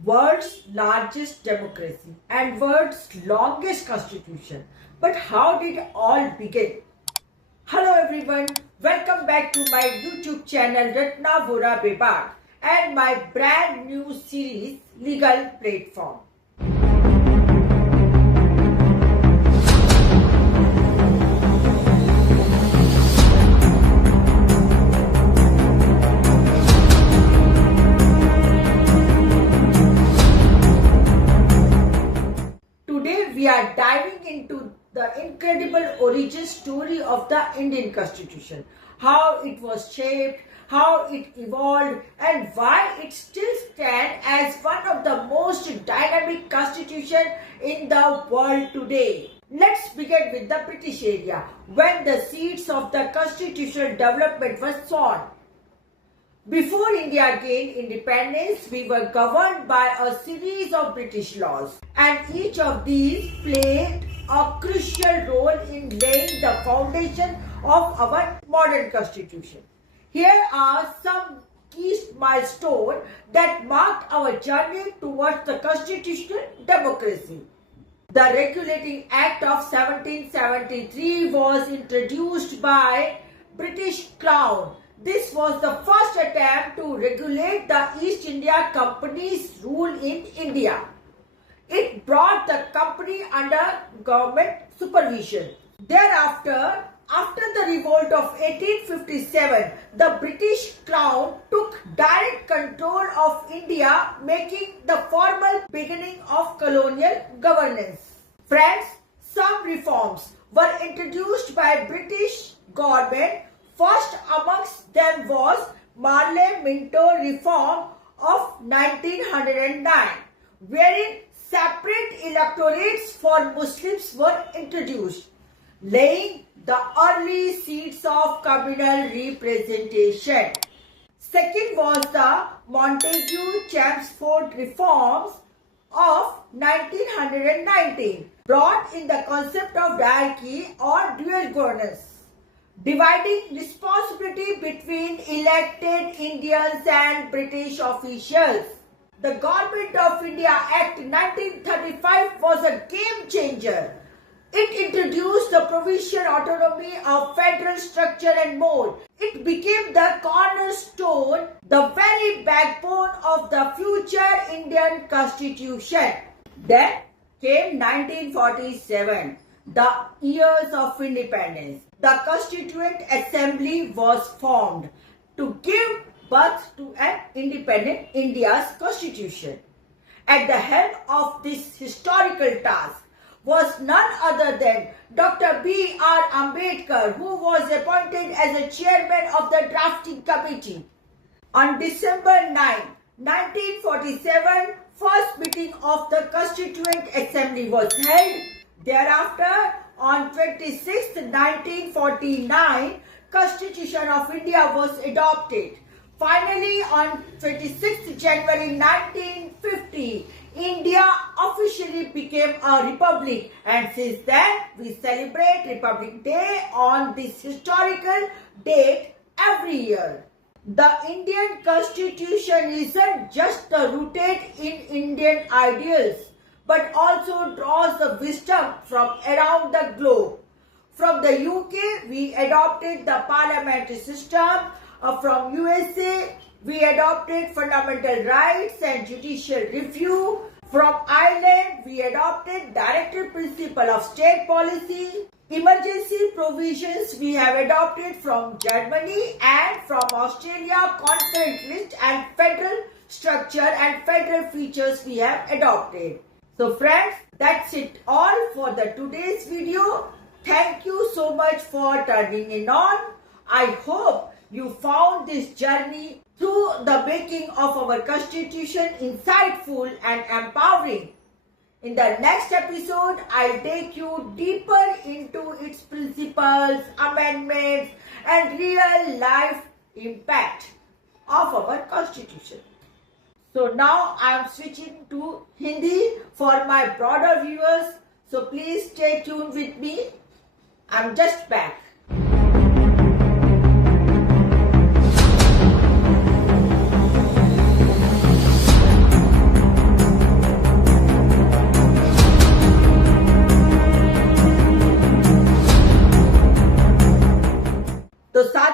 world's largest democracy and world's longest constitution. But how did it all begin? Hello everyone, welcome back to my YouTube channel Ratna Vora and my brand new series Legal Platform. Today we are diving into the incredible origin story of the Indian Constitution, how it was shaped, how it evolved, and why it still stands as one of the most dynamic constitutions in the world today. Let's begin with the British era, when the seeds of the constitutional development were sown. Before India gained independence, we were governed by a series of British laws, and each of these played a crucial role in laying the foundation of our modern constitution. Here are some key milestones that marked our journey towards the constitutional democracy. The Regulating Act of 1773 was introduced by British Crown. This was the first attempt to regulate the East India Company's rule in India. It brought the company under government supervision. Thereafter, after the revolt of 1857, the British Crown took direct control of India, making the formal beginning of colonial governance. Friends, some reforms were introduced by British government. First amongst them was Marley-Minto Reform of 1909, wherein separate electorates for Muslims were introduced, laying the early seeds of communal representation. Second was the Montagu-Chelmsford Reforms of 1919, brought in the concept of diarchy or dual governance, dividing responsibility between elected Indians and British officials. The Government of India Act 1935 was a game changer. It introduced the provision autonomy of federal structure and more. It became the cornerstone, the very backbone of the future Indian Constitution. Then came 1947, the years of independence. The Constituent Assembly was formed to give birth to an independent India's constitution. At the helm of this historical task was none other than Dr. B.R. Ambedkar, who was appointed as a chairman of the drafting committee. On December 9, 1947, first meeting of the Constituent Assembly was held. Thereafter, on 26th 1949, Constitution of India was adopted. Finally, on 26th January 1950, India officially became a republic, and since then we celebrate Republic Day on this historical date every year. The Indian Constitution isn't just rooted in Indian ideals, but also draws the wisdom from around the globe. From the UK, we adopted the parliamentary system. From USA, we adopted fundamental rights and judicial review. From Ireland, we adopted directive principle of state policy. Emergency provisions we have adopted from Germany, and from Australia, concurrent list and federal structure and federal features we have adopted. So friends, that's it all for the today's video. Thank you so much for turning in on. I hope you found this journey through the making of our constitution insightful and empowering. In the next episode, I'll take you deeper into its principles, amendments, and real life impact of our constitution. So now I am switching to Hindi for my broader viewers. So please stay tuned with me. I'm just back.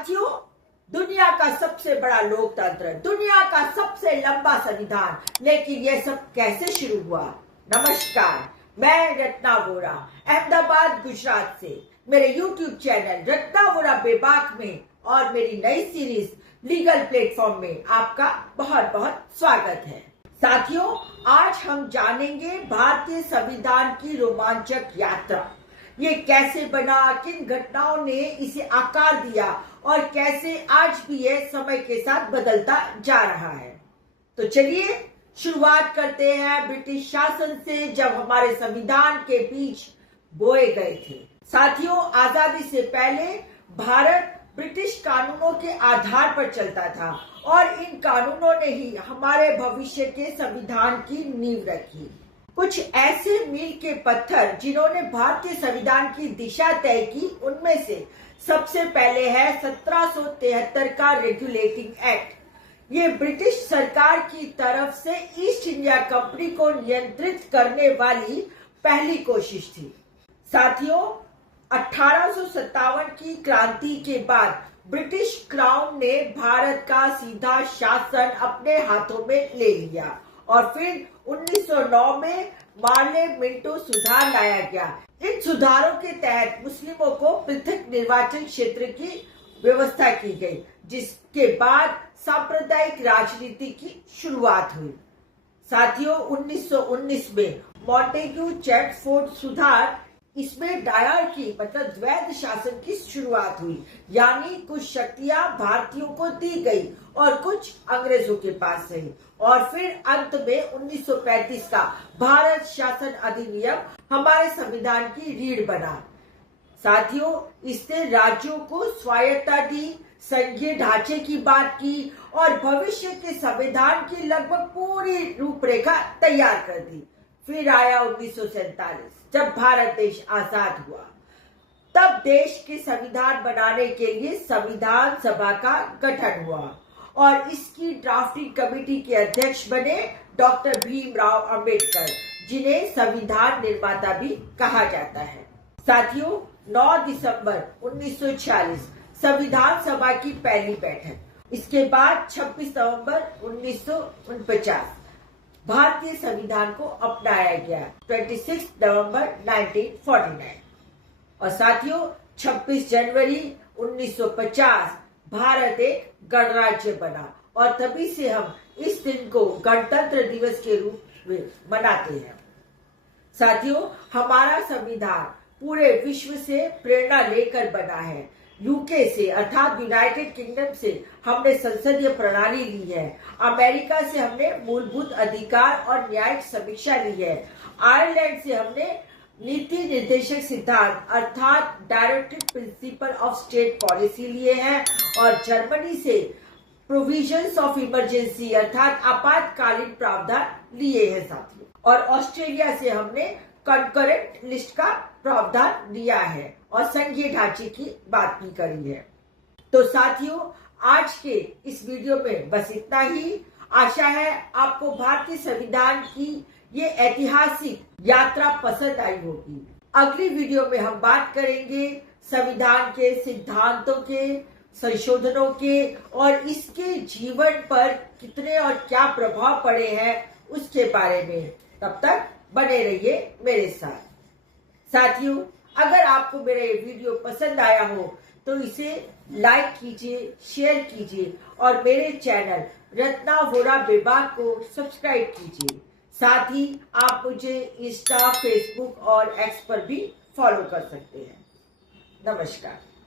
साथियों, दुनिया का सबसे बड़ा लोकतंत्र, दुनिया का सबसे लंबा संविधान, लेकिन यह सब कैसे शुरू हुआ? नमस्कार, मैं रत्ना वोरा, अहमदाबाद गुजरात से। मेरे YouTube चैनल रत्ना वोरा बेबाक में और मेरी नई सीरीज लीगल प्लेटफॉर्म में आपका बहुत बहुत स्वागत है। साथियों, आज हम जानेंगे भारतीय संविधान की रोमांचक यात्रा। ये कैसे बना, किन घटनाओं ने इसे आकार दिया और कैसे आज भी यह समय के साथ बदलता जा रहा है। तो चलिए शुरुआत करते हैं ब्रिटिश शासन से, जब हमारे संविधान के बीच बोए गए थे। साथियों, आजादी से पहले भारत ब्रिटिश कानूनों के आधार पर चलता था और इन कानूनों ने ही हमारे भविष्य के संविधान की नींव रखी। कुछ ऐसे मील के पत्थर जिन्होंने भारतीय संविधान की दिशा तय की, उनमें से सबसे पहले है 1773 का रेगुलेटिंग एक्ट। ये ब्रिटिश सरकार की तरफ से ईस्ट इंडिया कंपनी को नियंत्रित करने वाली पहली कोशिश थी। साथियों, 1857 की क्रांति के बाद ब्रिटिश क्राउन ने भारत का सीधा शासन अपने हाथों में ले लिया और फिर 1909 में पार्लियामेंटो सुधार लाया गया। इन सुधारों के तहत मुस्लिमों को पृथक निर्वाचन क्षेत्र की व्यवस्था की गई, जिसके बाद सांप्रदायिक राजनीति की शुरुआत हुई। साथियों, 1919 में मॉन्टेग्यू चैटफोर्ड सुधार, इसमें डायरकी मतलब द्वैध शासन की शुरुआत हुई, यानी कुछ शक्तियां भारतीयों को दी गई और कुछ अंग्रेजों के पास रही। और फिर अंत में 1935 का भारत शासन अधिनियम हमारे संविधान की रीढ़ बना। साथियों, इसने राज्यों को स्वायत्तता दी, संघीय ढांचे की बात की और भविष्य के संविधान की लगभग पूरी रूपरेखा तैयार कर दी। फिर आया 1947, जब भारत देश आजाद हुआ। तब देश के संविधान बनाने के लिए संविधान सभा का गठन हुआ और इसकी ड्राफ्टिंग कमेटी के अध्यक्ष बने डॉक्टर भीमराव अंबेडकर, जिन्हें संविधान निर्माता भी कहा जाता है। साथियों, 9 दिसंबर 1946 संविधान सभा की पहली बैठक। इसके बाद 26 नवंबर 1949 भारतीय संविधान को अपनाया गया, 26 नवंबर 1949। और साथियों, 26 जनवरी 1950 भारत एक गणराज्य बना और तभी से हम इस दिन को गणतंत्र दिवस के रूप में मनाते हैं। साथियों, हमारा संविधान पूरे विश्व से प्रेरणा लेकर बना है। यूके से अर्थात यूनाइटेड किंगडम से हमने संसदीय प्रणाली ली है। अमेरिका से हमने मूलभूत अधिकार और न्यायिक समीक्षा ली है। आयरलैंड से हमने नीति निर्देशक सिद्धांत अर्थात directive principle of state policy लिए हैं और जर्मनी से प्रोविजंस ऑफ इमरजेंसी अर्थात आपातकालीन प्रावधान लिए हैं साथियों। और ऑस्ट्रेलिया से हमने कंकरेंट लिस्ट का प्रावधान लिया है और संघीय ढांचे की बात भी करी है। तो साथियों, आज के इस वीडियो में बस इतना ही। आशा है आपको भारतीय संविधान की ये ऐतिहासिक यात्रा पसंद आई होगी। अगली वीडियो में हम बात करेंगे संविधान के सिद्धांतों के, संशोधनों के और इसके जीवन पर कितने और क्या प्रभाव पड़े हैं उसके बारे में। तब तक बने रहिए मेरे साथ। साथियों, अगर आपको मेरा ये वीडियो पसंद आया हो तो इसे लाइक कीजिए, शेयर कीजिए और मेरे चैनल रत्ना वोरा बेबाक को सब्सक्राइब कीजिए। साथ ही आप मुझे इंस्टा, फेसबुक और एक्स पर भी फॉलो कर सकते हैं। नमस्कार।